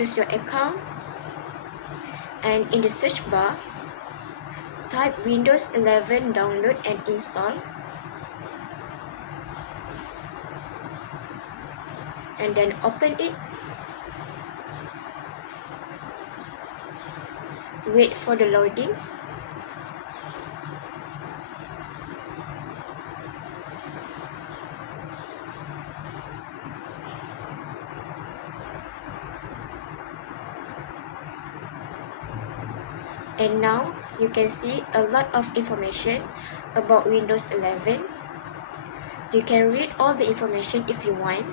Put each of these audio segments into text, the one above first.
choose your account, and in the search bar, type Windows 11 download and install, and then open it. Wait for the loading. And now you can see a lot of information about Windows 11. You can read all the information if you want.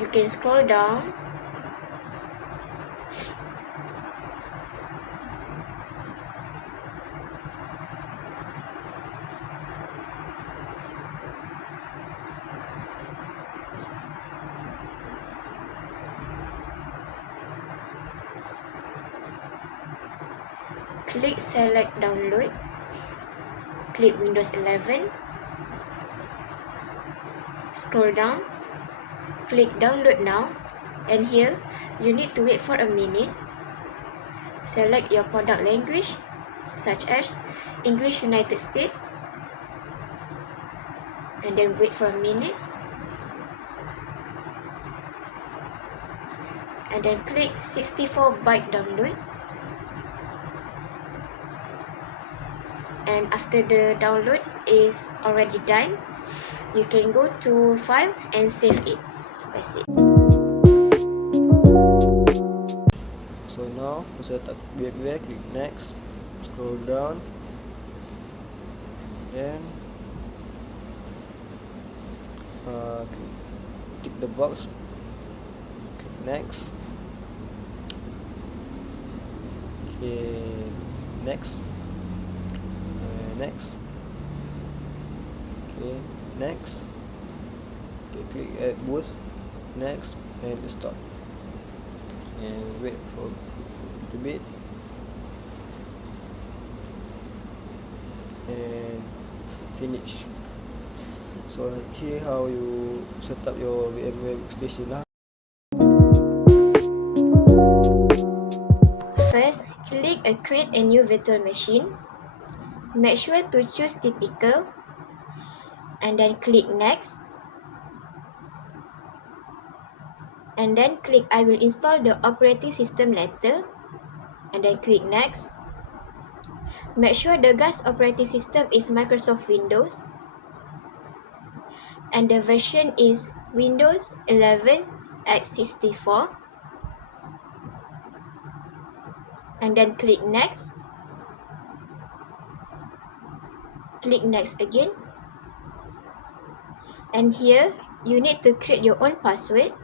You can scroll down. Click select download. Click Windows 11. Scroll down. Click download now. And here you need to wait for a minute. Select your product language such as English United States. And then wait for a minute. And then click 64-byte download. And after the download is already done, you can go to file and save it. That's it. So now saya tak biar click next, scroll down, then tick the box, click next. Okay, next. Next. Okay, next. Okay, click add boost, next, and stop. And wait for a little bit. And finish. So here how you set up your VMware workstation lah. First, click create a new virtual machine. Make sure to choose typical and then click next. And then click I will install the operating system later, and then click next. Make sure the GUS operating system is Microsoft Windows and the version is Windows 11 x64, and then click next. Click next again, and here you need to create your own password.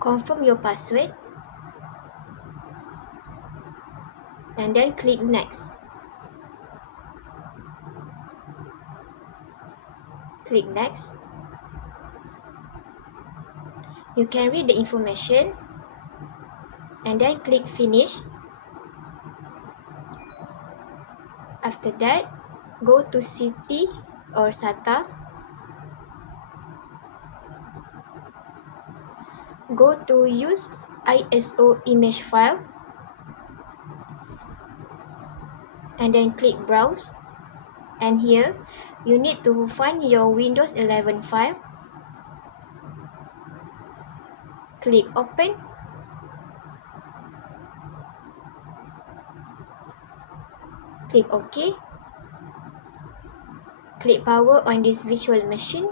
Confirm your password and then click next. Click next. You can read the information and then click finish. After that, go to City or SATA. Go to use ISO image file and then click browse, and here you need to find your Windows 11 file. Click open. Click OK. Click power on this virtual machine,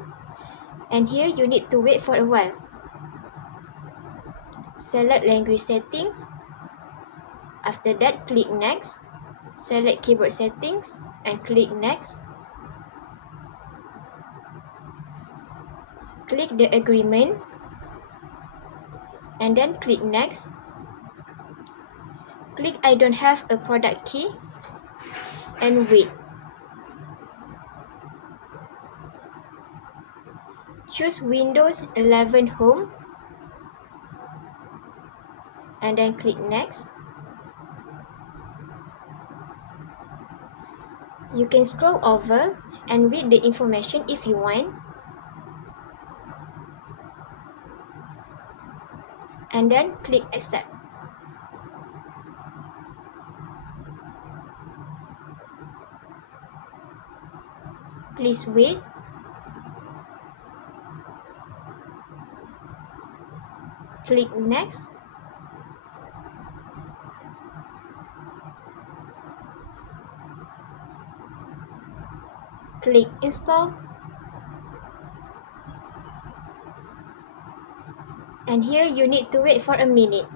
and here you need to wait for a while. Select language settings. After that, click next. Select keyboard settings and click next. Click the agreement and then click next. Click I don't have a product key and wait. Choose Windows 11 Home and then click next. You can scroll over and read the information if you want. And then click accept. Please wait. Click next. Click install. And here you need to wait for a minute.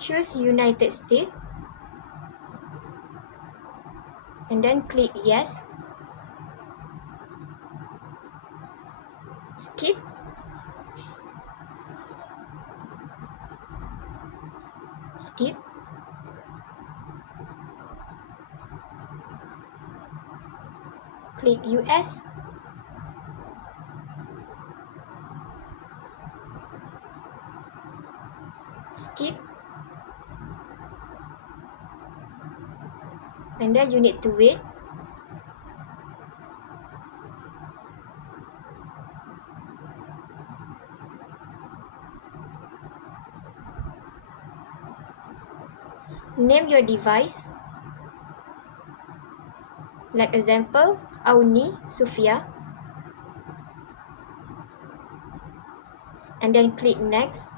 Choose United States. And then click yes. Skip. Skip. Click US. Skip. And then you need to wait. Name your device. Like example, Auni Sufia. And then click next.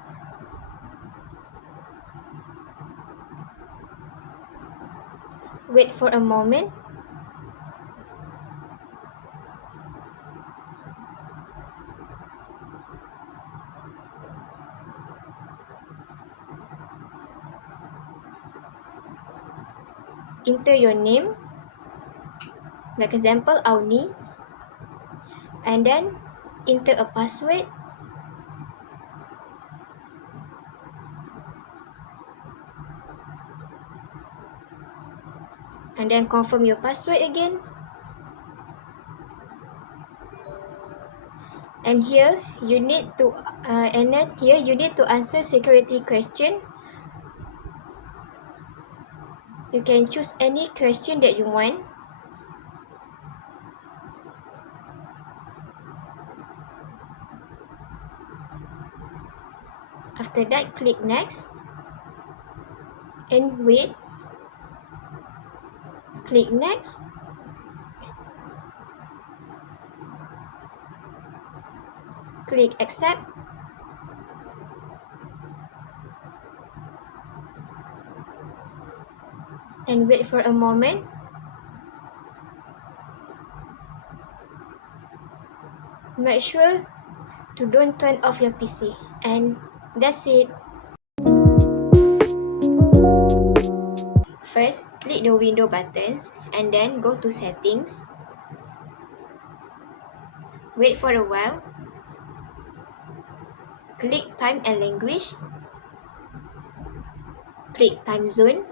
Wait for a moment. Enter your name. Like example, Auni. And then enter a password. And then confirm your password again. And here you need to answer security question. You can choose any question that you want. After that, click next and wait. Click next. Click accept. And wait for a moment. Make sure to don't turn off your PC. And that's it. First, click the window buttons and then go to settings. Wait for a while. Click time and language. Click time zone.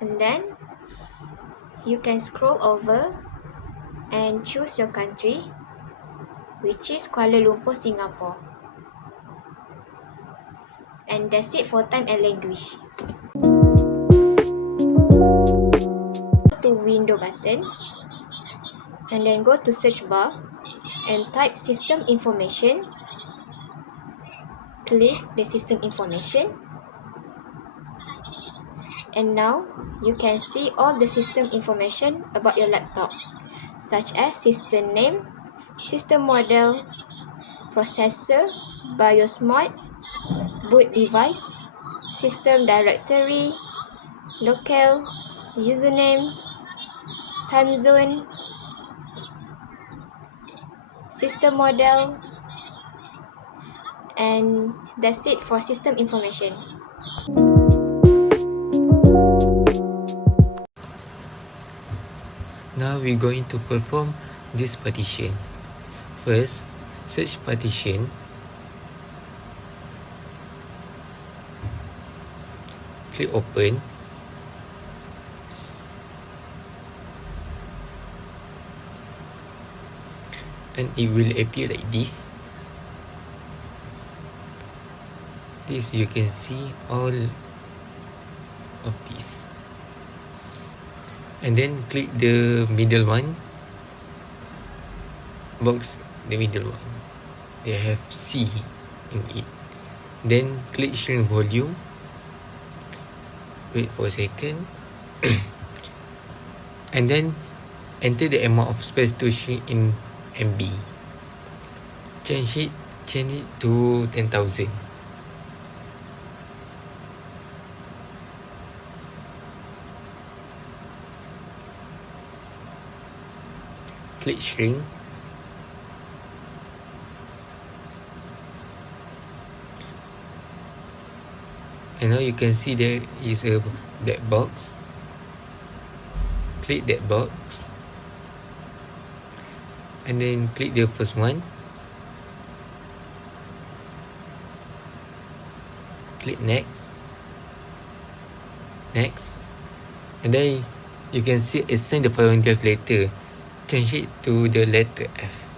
And then you can scroll over and choose your country, which is Kuala Lumpur, Singapore. And that's it for time and language. Go to window button and then go to search bar and type system information. Click the system information. And now you can see all the system information about your laptop, such as system name, system model, processor, BIOS mode, boot device, system directory, locale, username, time zone, system model, and that's it for system information. Now we're going to perform this partition. First, search partition, click open, and it will appear like this. This you can see all of this, and then click the middle one box, the middle one, they have C in it. Then click shrink volume, wait for a second, and then enter the amount of space to shrink in MB. Change it to 10,000. Click shrink. And now you can see there is a black box. Click that box. And then click the first one. Click next. Next. And then you can see assign the following drive letter. Change it to the letter F.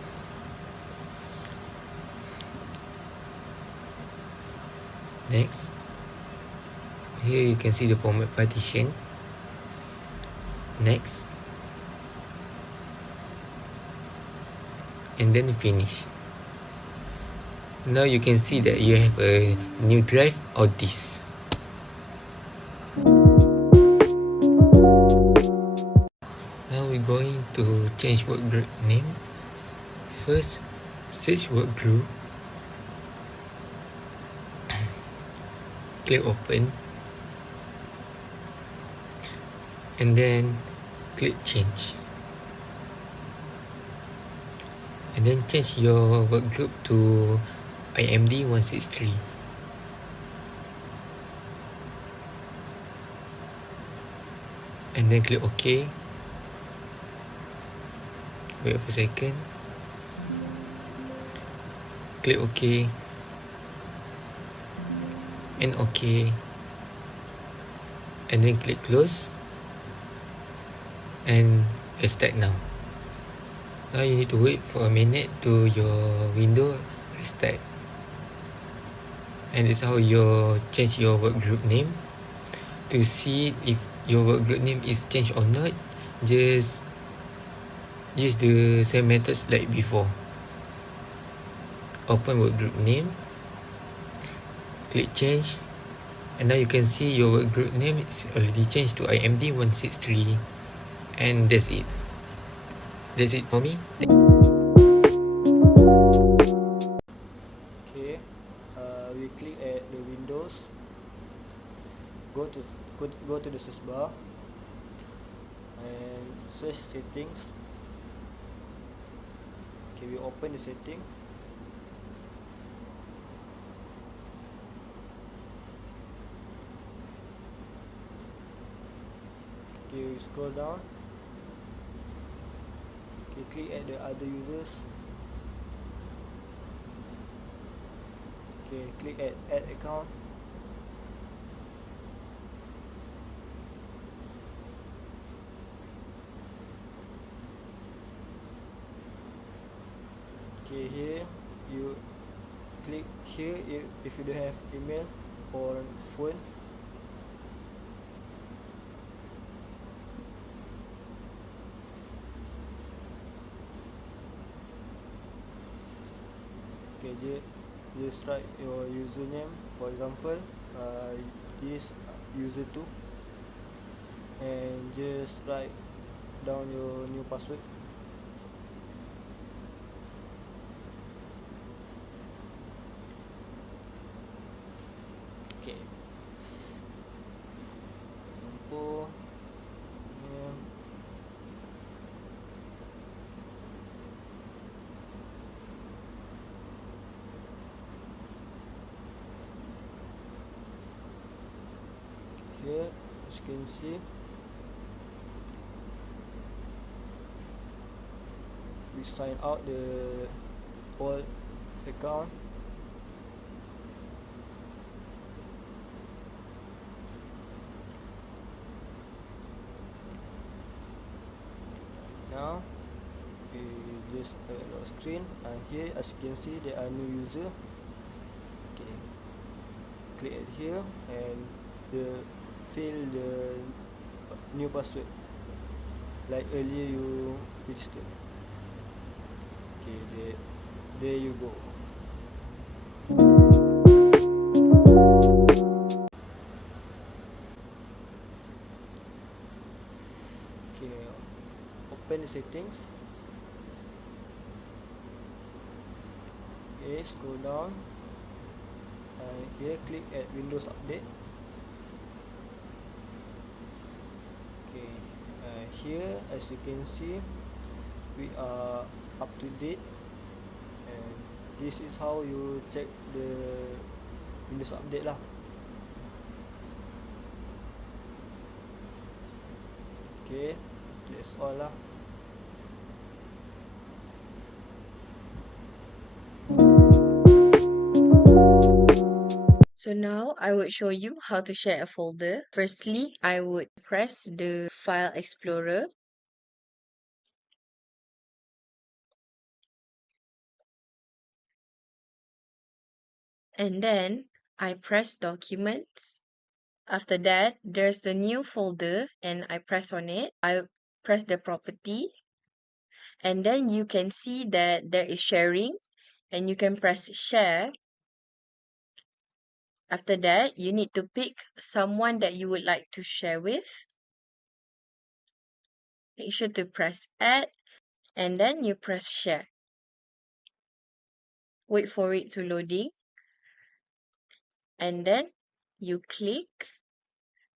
Next. Here you can see the format partition. Next. And then finish. Now you can see that you have a new drive or disk. Now we're going to change work group name. First, search work group. Click open. And then click change. And then change your work group to IMD 163. And then click OK. Wait for a second. Click OK. And OK. And then click close. And restart now. Now you need to wait for a minute to your window restart. And this is how you change your work group name. To see if your work group name is changed or not, just use the same methods like before. Open work group name, click change, and now you can see your work group name is already changed to IMD 163. And that's it. That's it for me. Okay, we click at the Windows. Go to the search bar and search settings. Okay, we open the setting. Okay, we scroll down. Okay, click at the other users. Okay, click at add account. Okay, here you click here if you don't have email or phone. Okay, just write your username, for example this user2, and just write down your new password. Okay, info name. Here as you can see, we sign out the all account. Now we just load screen, and here as you can see there are new user. Okay, click at here and fill the new password like earlier you registered. Okay, there you go. Okay, open the settings. Okay, scroll down and here click at Windows Update. Okay, here as you can see we are up to date, and this is how you check the Windows Update lah. Okay, that's all lah. So now I would show you how to share a folder. Firstly, I would press the File Explorer. And then I press Documents. After that, there's the new folder and I press on it. I press the property. And then you can see that there is sharing and you can press share. After that, you need to pick someone that you would like to share with. Make sure to press add and then you press share. Wait for it to loading and then you click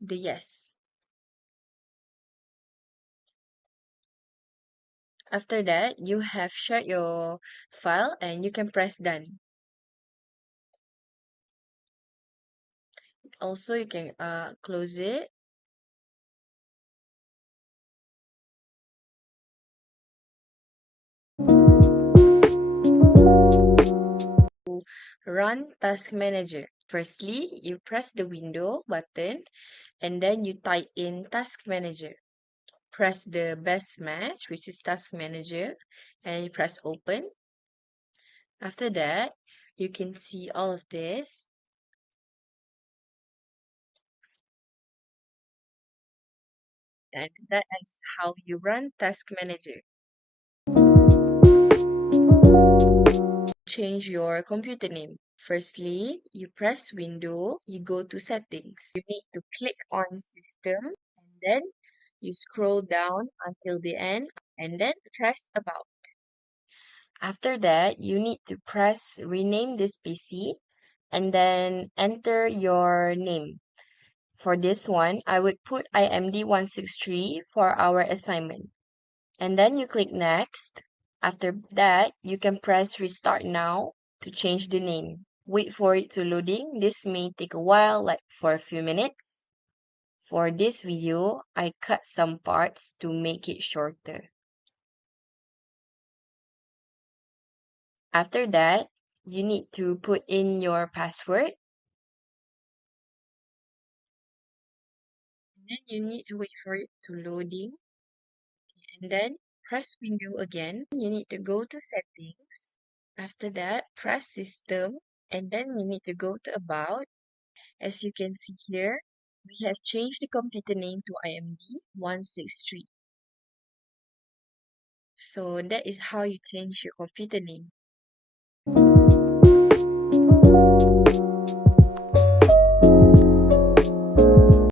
the yes. After that, you have shared your file and you can press done. Also, you can close it. Run Task Manager. Firstly, you press the window button and then you type in Task Manager. Press the best match, which is Task Manager, and you press open. After that, you can see all of this. And that is how you run Task Manager. Change your computer name. Firstly, you press Window, you go to Settings. You need to click on System and then you scroll down until the end and then press About. After that, you need to press Rename this PC and then enter your name. For this one, I would put IMD163 for our assignment. And then you click Next. After that, you can press Restart Now to change the name. Wait for it to loading. This may take a while, like for a few minutes. For this video, I cut some parts to make it shorter. After that, you need to put in your password. And then you need to wait for it to loading. And then press Window again. You need to go to Settings. After that, press System. And then you need to go to About. As you can see here, we have changed the computer name to IMD163. So that is how you change your computer name.